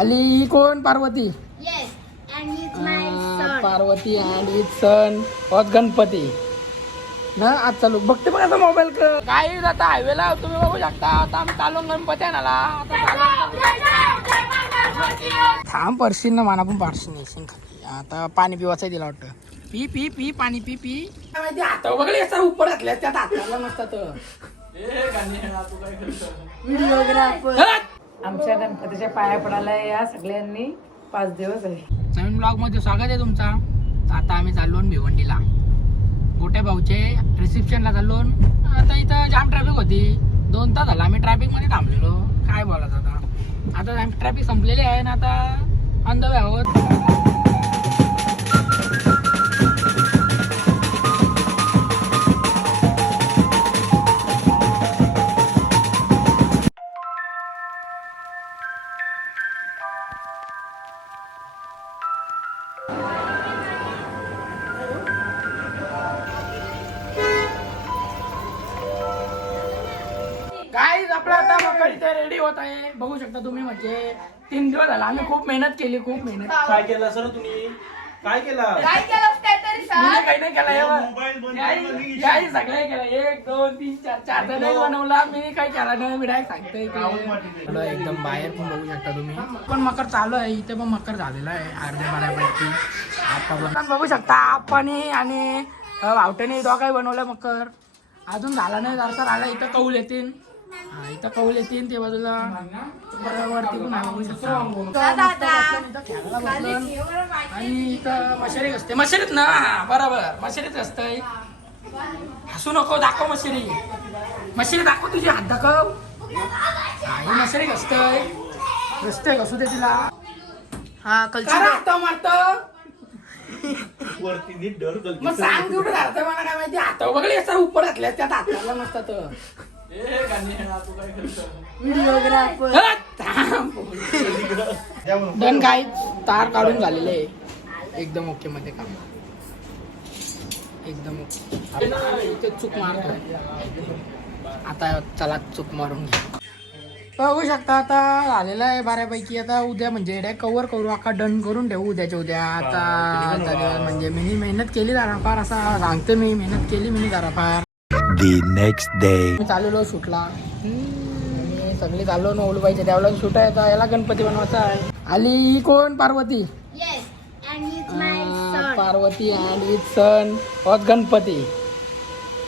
आली ही कोण? Parvati. Yes, and he's my ah, son. Parvati and with son as Ganpati. ना आज चालू. बघते बघ आता मोबाईल काय आता हायवेला तुम्ही बघू शकता. आता आम्ही चालू गणपती आणाला आता थांब परशीन ना मला पण पारशी नेशीन खाली आता पाणी पिवायचं दिला वाटतं. पी पी पी पाणी पी पी. काय माहिती हातावर बघले असं उपर घातल्या त्यात हाताला नसतात व्हिडिओग्राफर आमच्या गणपतीच्या पाया पडायला या सगळ्यांनी पाच दिवस आहे नवीन ब्लॉगमध्ये स्वागत आहे तुमचा. आता आम्ही चाललो भिवंडीला. मोठ्या भाऊचे रिसेप्शनला चाललो आता इथं जाम ट्रॅफिक होती. दोन तास झाला आम्ही ट्रॅफिकमध्ये थांबलेलो. काय बोलायचं आता? आता ट्रॅफिक संपलेली आहे ना आता अंधवे द आहोत. मकर इथे रेडी होत आहे. बघू शकता तुम्ही म्हणजे तीन दिवस झाला. आम्ही खूप मेहनत केली खूप मेहनत काय केलं सर तुम्ही? काय केलं? काय केलं तरी सांग काही नाही केलं याही- सगळे एक दोन तीन चार चार तर नाही बनवला. मी काही केला नाही. मी डायरेक्ट सांगतोय इकडे एकदम बाहेर पण बघू शकता तुम्ही. पण मकर चालू आहे. इथे पण मकर झालेला आहे. अर्ध्या आता पण बघू शकता आपण आणि भावट्याने दोघाही बनवलं मकर. अजून झाला नाही जरसा राहिला इथं कौल येतील. हा, इथं कौल येतील ते बाजूला. वरती पण आहे बघू शकता. इथं खेळायला बसलं. आणि इथं मशारी असते. मशारीत ना बरोबर. मशारीत असतंय. हसू नको दाखव मशारी. मशारी दाखव तुझी हात दाखव. हा, ही मशारी असतंय. रस्ते घसू दे तिला. हा काय हात मारत. वरती नीट डर मग सांग तेवढं घालतंय मला काय माहिती? हात बघले असं उपर घातल्या त्यात हाताला नसतात व्हिडिओग्राफर. डन काय तार काढून झालेले आहे. एकदम ओके मध्ये काम. एकदम ओके. इथे चूक मारतो आता चला चूक मारून घ्या बघू शकता आता झालेलं आहे बऱ्यापैकी. आता उद्या म्हणजे डायरेक्ट कव्हर करू अख्खा डन करून ठेवू उद्याच्या उद्या. आता म्हणजे मी मेहनत केली जरा फार असा सांगतो मी मेहनत केली मी जरा फार. The next day. मी चाललेलो शूटला. मी सगळी चाललो ना ओलूबाईच्या देवला शूट आहे याला गणपती बनवायचा आहे. आली ही कोण? Parvati. Yes, and he's my ah, son. Parvati and with son as Ganpati.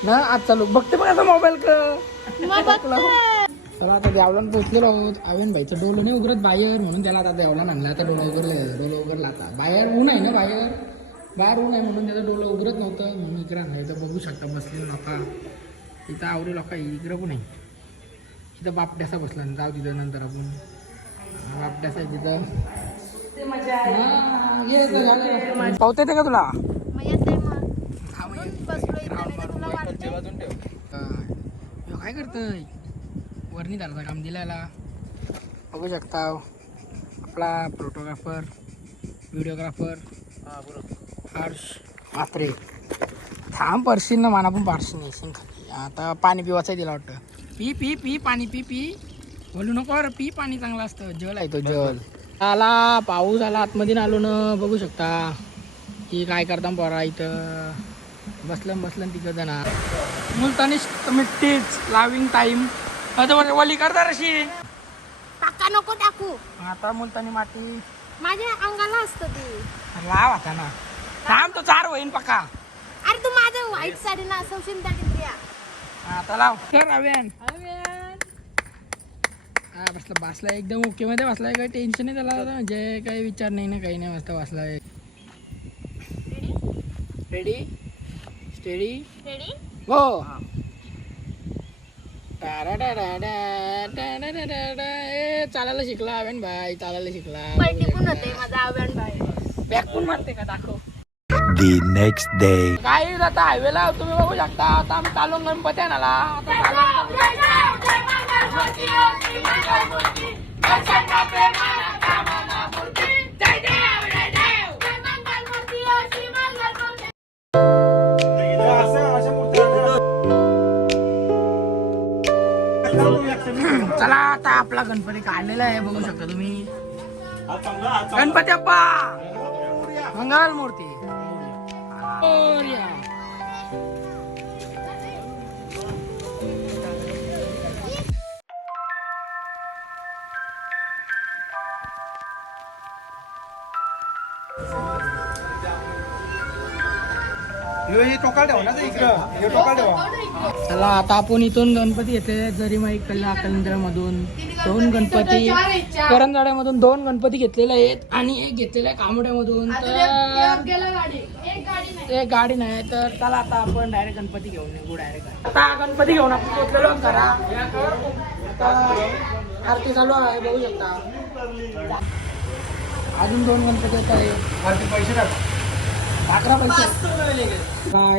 ना आज चालू बघते बघ आता मोबाईल. चला आता देवलान पोहोचलेलो आहोत. आव्यान भाईचं डोलं नाही उघडत बाहेर. म्हणून त्याला आता देवला आणला आता डोळं उघडले डोलं उघडला आता. बाहेर ऊन आहे ना बाहेर? बाहेर ऊन आहे म्हणून त्याचं डोलं उघडत नव्हतं. म्हणून इकडे आणलं इथं बघू शकता बसलेलं लोक इथं आवरे लोक इकडं पण आहे. इथं बापड्यासा बसला जाऊ तिथं नंतर आपण. बापड्यासा तिथं. पावता येते का तुला? काय करतोय? वरनी झाला काम दिलायला. बघू शकता. आपला फोटोग्राफर व्हिडिओग्राफर हर्ष बापरे थांब परशीन ना मला पण पारशी नेशीन खाली. आता पाणी पिवायचं दिला वाटतं. पी पी पी पाणी पी पी. बोलू नको रे पी पाणी चांगलं असतं. जल आहे तो जल. आला पाऊस आला आतमध्ये आलो ना बघू शकता. की काय करता पोरा इथं. बसलं बसलं तिकडं जाणार. मुलतानी मिट्टीच लाविंग टाईम. आता वली करता अशी टाका नको टाकू. आता मुलतानी माती. माझ्या अंगाला असतं ते. लाव आता ना. थांब तो चार होईन पक्का. अरे व्हाईट आता लाव. कर अव्यान हा बसला बसला एकदम ओके मध्ये बसलाय काही टेन्शन नाही त्याला आता म्हणजे काही विचार नाही ना काही नाही मस्त बसलाय रेडी स्टेडी रेडी हो. ए, चालायला शिकला अव्यान भाई चालायला शिकला. होते माझा आव्हान बाय बॅक पण मारते का दाखव. The next day. काही आता हायवेला तुम्ही बघू शकता आता आम्ही चालू गणपती आणाला आता चला आता आपला गणपती काढलेला आहे बघू शकता तुम्ही. गणपती अप्पा! मंगल मूर्ती. मोरया. चला आता आपण इथून गणपती येते जरीमाई कल्ला मधून दोन गणपती करंजाड्यामधून दोन गणपती घेतलेले आहेत आणि एक घेतलेला आहे कामोड्यामधून. तर एक गाडी नाही. तर चला आता आपण डायरेक्ट गणपती घेऊन येऊ डायरेक्ट आता गणपती घेऊन आपण पोचलेलो घरा. आता आरती चालू आहे बघू शकता. अजून दोन गणपती येत आहे अकरा पैसे.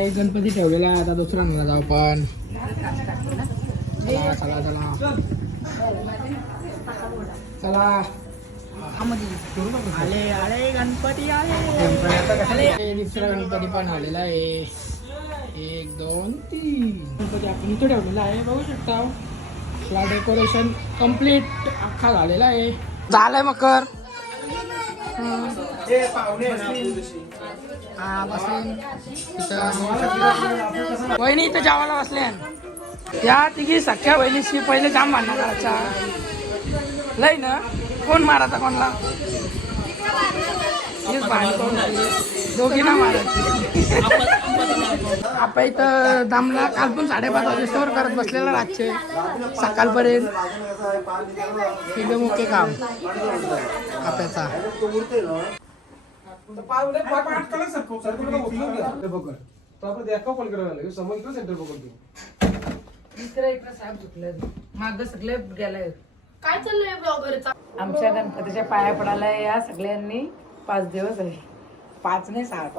एक गणपती ठेवलेला आहे आता दुसरा जाऊ पण चला चला चला. चला. आले आले गणपती आले. दुसरा गणपती पण आलेला आहे. एक दोन तीन. गणपती आपण इथे ठेवलेला आहे बघू शकता. आपला डेकोरेशन कंप्लीट अख्खा झालेला आहे. झालंय मकर. हं. बसले इथं वहिनी इथं जेवायला बसले. या तिघी सख्या बहिणीशी पहिले जाम भांडणं करायचा लय ना? कोण मारायचा कोणला? हेच दोघी ना मारायची. आपण इथं दमला काल पण साडेपाच वाजेस्तवर करत बसलेला रातचे. सकाळपर्यंत. एकदम ओके काम. आप्याचा इकडे इकडे साहेब झुकले माग सगळे गेलाय काय चाललंय ब्लॉगरचा? आमच्या गणपतीच्या पाया पडायला या सगळ्यांनी पाच दिवस आहे पाच नाही सात.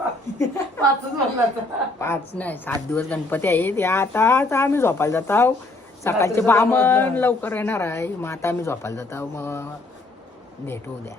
पाचच म्हटलं पाच नाही सात दिवस गणपती आहेत. या आता आता आम्ही झोपायला जात आहो सकाळचे बामण लवकर येणार आहे. मग आता आम्ही झोपायला जात आहो मग भेटू उद्या.